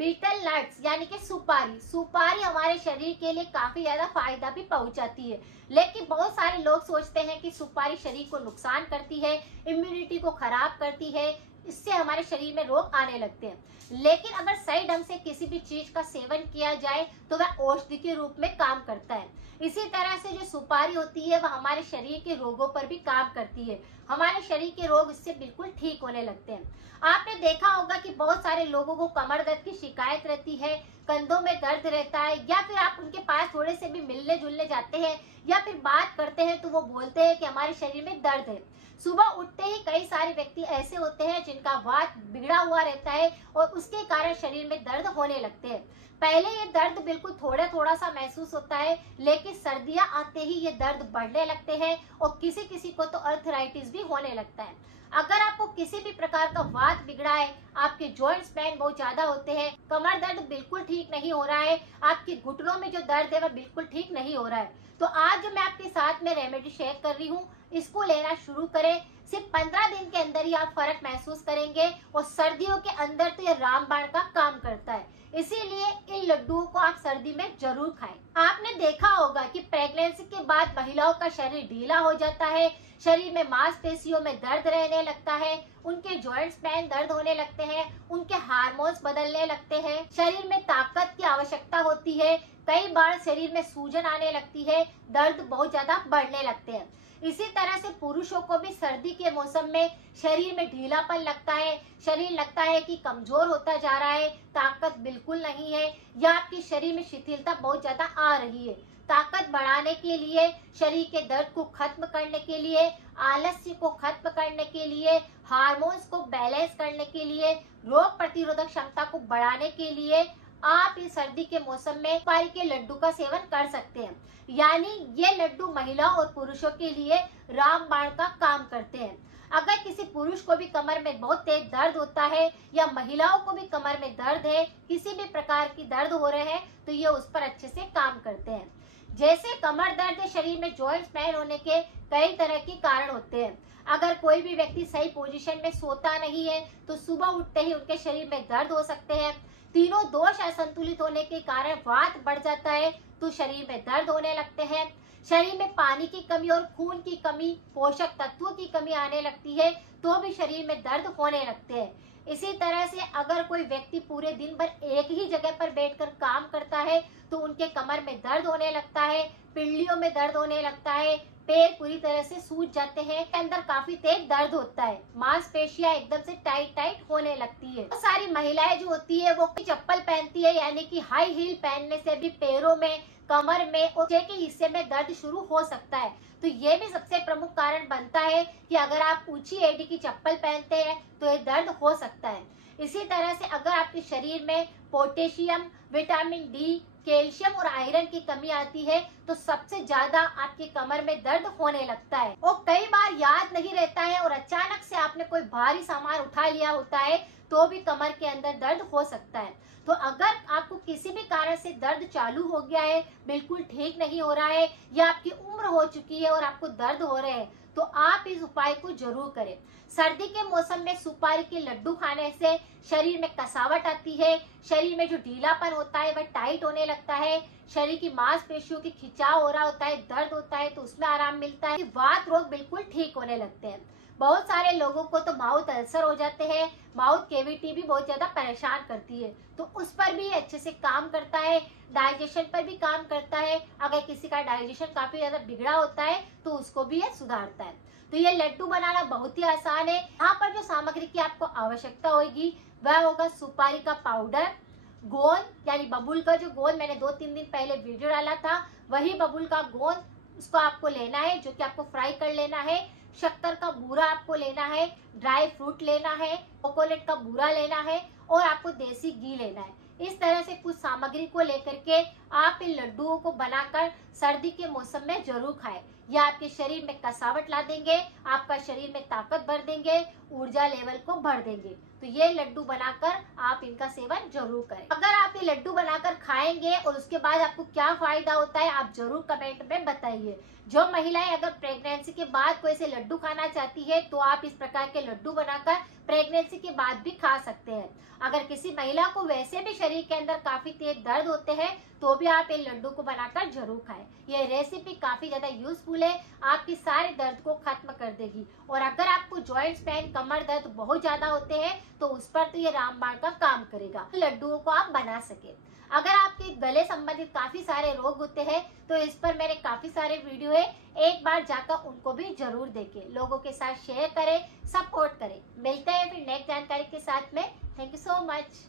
Beetle nuts यानी कि सुपारी हमारे शरीर के लिए काफी ज्यादा फायदा भी पहुंचाती है। लेकिन बहुत सारे लोग सोचते हैं कि सुपारी शरीर को नुकसान करती है, इम्यूनिटी को खराब करती है, इससे हमारे शरीर में रोग आने लगते हैं। लेकिन अगर सही ढंग से किसी भी चीज का सेवन किया जाए तो वह औषधि के रूप में काम करता है। इसी तरह से जो सुपारी होती है वह हमारे शरीर के रोगों पर भी काम करती है। हमारे शरीर के रोग इससे बिल्कुल ठीक होने लगते हैं। आपने देखा होगा कि बहुत सारे लोगों को कमर दर्द की शिकायत रहती है, कंधों में दर्द रहता है, या फिर आप उनके पास थोड़े से भी मिलने जुलने जाते हैं या फिर बात करते हैं तो वो बोलते हैं कि हमारे शरीर में दर्द है। सुबह उठते ही कई सारे व्यक्ति ऐसे होते हैं जिनका वात बिगड़ा हुआ रहता है और उसके कारण शरीर में दर्द होने लगते हैं। पहले ये दर्द बिल्कुल थोड़ा थोड़ा सा महसूस होता है, लेकिन सर्दियां आते ही ये दर्द बढ़ने लगते हैं और किसी किसी को तो अर्थराइटिस भी होने लगता है। अगर आपको किसी भी प्रकार का वात बिगड़ा है, आपके जॉइंट्स पेन बहुत ज्यादा होते हैं, कमर दर्द बिल्कुल ठीक नहीं हो रहा है, आपके घुटनों में जो दर्द है वह बिल्कुल ठीक नहीं हो रहा है, तो आज जो मैं आपके साथ में रेमेडी शेयर कर रही हूँ इसको लेना शुरू करें। सिर्फ 15 दिन के अंदर ही आप फर्क महसूस करेंगे और सर्दियों के अंदर तो ये रामबाण का काम करता है। इसीलिए इन लड्डुओं को आप सर्दी में जरूर खाएं। आपने देखा होगा कि प्रेगनेंसी के बाद महिलाओं का शरीर ढीला हो जाता है, शरीर में मांसपेशियों में दर्द रहने लगता है, उनके जॉइंट्स पेन दर्द होने लगते हैं, उनके हार्मोन्स बदलने लगते हैं, शरीर में ताकत की आवश्यकता होती है, कई बार शरीर में सूजन आने लगती है, दर्द बहुत ज्यादा बढ़ने लगते हैं। इसी तरह से पुरुषों को भी सर्दी के मौसम में शरीर में ढीलापन लगता है, शरीर लगता है कि कमजोर होता जा रहा है, ताकत बिल्कुल नहीं है, या आपके शरीर में शिथिलता बहुत ज्यादा आ रही है। ताकत बढ़ाने के लिए, शरीर के दर्द को खत्म करने के लिए, आलस्य को खत्म करने के लिए, हार्मोन्स को बैलेंस करने के लिए, रोग प्रतिरोधक क्षमता को बढ़ाने के लिए आप इस सर्दी के मौसम में सुपारी के लड्डू का सेवन कर सकते हैं। यानी ये लड्डू महिलाओं और पुरुषों के लिए रामबाण का काम करते हैं। अगर किसी पुरुष को भी कमर में बहुत तेज दर्द होता है या महिलाओं को भी कमर में दर्द है, किसी भी प्रकार की दर्द हो रहे हैं, तो ये उस पर अच्छे से काम करते हैं। जैसे कमर दर्द या शरीर में जॉइंट्स पेन होने के कई तरह के कारण होते हैं। अगर कोई भी व्यक्ति सही पोजीशन में सोता नहीं है तो सुबह उठते ही उनके शरीर में दर्द हो सकते हैं। तीनों दोष असंतुलित होने के कारण वात बढ़ जाता है तो शरीर में दर्द होने लगते हैं। शरीर में पानी की कमी और खून की कमी, पोषक तत्वों की कमी आने लगती है तो भी शरीर में दर्द होने लगते हैं। इसी तरह से अगर कोई व्यक्ति पूरे दिन भर एक ही जगह पर बैठकर काम करता है तो उनके कमर में दर्द होने लगता है, पिंडलियों में दर्द होने लगता है, पैर पूरी तरह से सूज जाते हैं, अंदर काफी तेज दर्द होता है, मांसपेशियां एकदम से टाइट टाइट होने लगती है। बहुत सारी महिलाएं जो होती है वो चप्पल पहनती है, यानी कि हाई हील पहनने से भी पैरों में, कमर में और नीचे के हिस्से में दर्द शुरू हो सकता है। तो ये भी सबसे प्रमुख कारण बनता है कि अगर आप ऊंची एड़ी की चप्पल पहनते हैं तो ये दर्द हो सकता है। इसी तरह से अगर आपके शरीर में पोटेशियम, विटामिन डी, कैल्शियम और आयरन की कमी आती है तो सबसे ज्यादा आपके कमर में दर्द होने लगता है और कई बार याद नहीं रहता है और अचानक से आपने कोई भारी सामान उठा लिया होता है तो भी कमर के अंदर दर्द हो सकता है। तो अगर आपको किसी भी कारण से दर्द चालू हो गया है, बिल्कुल ठीक नहीं हो रहा है, या आपकी उम्र हो चुकी है और आपको दर्द हो रहे हैं, तो आप इस उपाय को जरूर करें। सर्दी के मौसम में सुपारी के लड्डू खाने से शरीर में कसावट आती है, शरीर में जो ढीलापन होता है वह टाइट होने लगता है, शरीर की मांसपेशियों की खिंचाव हो रहा होता है, दर्द होता है तो उसमें आराम मिलता है, वात रोग बिल्कुल ठीक होने लगते हैं। बहुत सारे लोगों को तो माउथ अल्सर हो जाते हैं, माउथ कैविटी भी बहुत ज्यादा परेशान करती है, तो उस पर भी अच्छे से काम करता है, डाइजेशन पर भी काम करता है। अगर किसी का डाइजेशन काफी ज्यादा बिगड़ा होता है तो उसको भी ये सुधारता है। तो ये लड्डू बनाना बहुत ही आसान है। यहाँ पर जो सामग्री की आपको आवश्यकता होगी वह होगा सुपारी का पाउडर, गोंद यानी बबूल का जो गोंद मैंने 2-3 दिन पहले वीडियो डाला था वही बबूल का गोंद, उसको आपको लेना है जो कि आपको फ्राई कर लेना है। शक्कर का बूरा आपको लेना है, ड्राई फ्रूट लेना है, कोकोनट का बूरा लेना है और आपको देसी घी लेना है। इस तरह से कुछ सामग्री को लेकर के आप इन लड्डुओं को बनाकर सर्दी के मौसम में जरूर खाएं। यह आपके शरीर में कसावट ला देंगे, आपका शरीर में ताकत भर देंगे, ऊर्जा लेवल को भर देंगे। तो ये लड्डू बनाकर आप इनका सेवन जरूर करें। अगर आप ये लड्डू बनाकर खाएंगे और उसके बाद आपको क्या फायदा होता है आप जरूर कमेंट में बताइए। जो महिलाएं अगर प्रेगनेंसी के बाद कोई से लड्डू खाना चाहती है तो आप इस प्रकार के लड्डू बनाकर प्रेगनेंसी के बाद भी खा सकते हैं। अगर किसी महिला को वैसे भी शरीर के अंदर काफी तेज दर्द होते हैं तो भी आप इन लड्डू को बनाकर जरूर खाएं। ये रेसिपी काफी ज्यादा यूजफुल है, आपकी सारे दर्द को खत्म कर देगी। और अगर आपको जॉइंट्स पेन, कमर दर्द बहुत ज्यादा होते हैं तो उस पर तो ये रामबाण का काम करेगा, लड्डुओं को आप बना सके। अगर आपके गले संबंधित काफी सारे रोग होते हैं तो इस पर मेरे काफी सारे वीडियो है, एक बार जाकर उनको भी जरूर देखें, लोगों के साथ शेयर करें, सपोर्ट करें। मिलते हैं फिर नेक्स्ट जानकारी के साथ में। Thank you so much.